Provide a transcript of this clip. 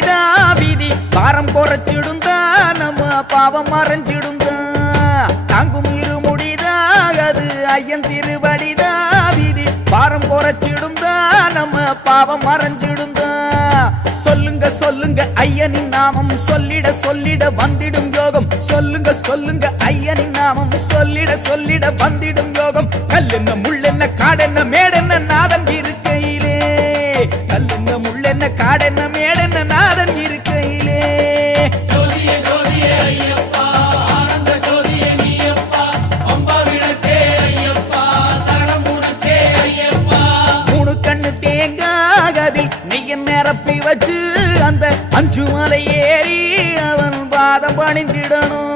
திருவடிதா விதி பாரம் குறைச்சிடுந்தா நம்ம பாவம் மறைஞ்சிடுந்தா தாங்கும் இருமுடிதா அது ஐயன் திருவடிதா விதி பாரம் குறைச்சிடுந்தா நம்ம பாவம் மறைஞ்சிடுந்தா சொல்லுங்க சொல்லுங்க ஐயனின் நாமம் சொல்லிட சொல்லிட வந்திடும் யோகம் சொல்லுங்க சொல்லுங்க ஐயனின் நாமம் சொல்லிட சொல்லிட வந்திடும் யோகம் கல்லென்ன முள்ளென்ன காடென்ன மேடென்ன நாதன் இருக்கையிலே கல்லென்ன முள்ளென்ன காடென்ன மேடென்ன நாதன் இருக்கையிலே மூணு கண்ணு தேங்காகதில் நெய்ய நிரப்பி வச்சு அந்த அஞ்சு மலை ஏறி அவன் பாதம் பணிந்திடணும்